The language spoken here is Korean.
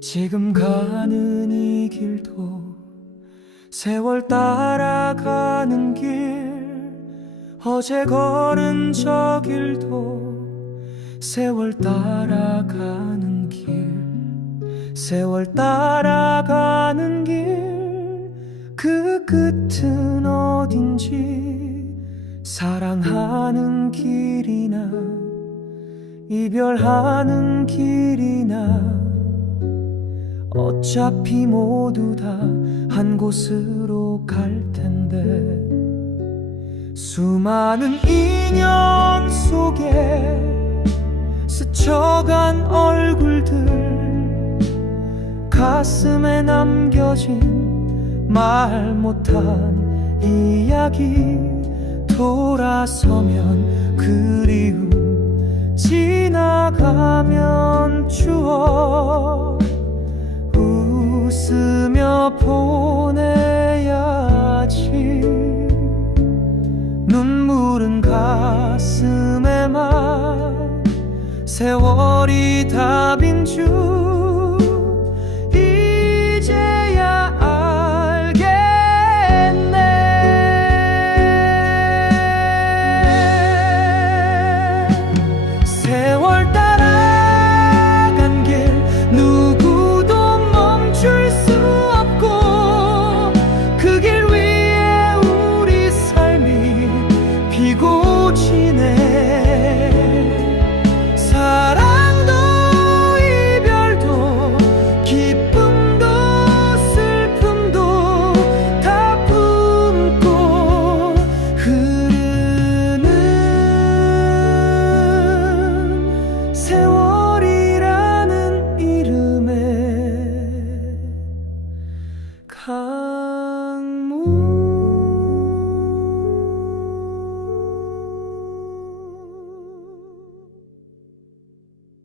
지금 가는 이 길도 세월 따라가는 길 어제 걸은 저 길도 세월 따라가는 길 세월 따라가는 길 그 끝은 어딘지 사랑하는 길이나 이별하는 길이나 어차피 모두 다 한 곳으로 갈 텐데 수많은 인연 속에 스쳐간 얼굴들 가슴에 남겨진 말 못한 이야기 돌아서면 그리움 지나가면 추억 보내야지. 눈물은 가슴에만. 세월이 다 Song.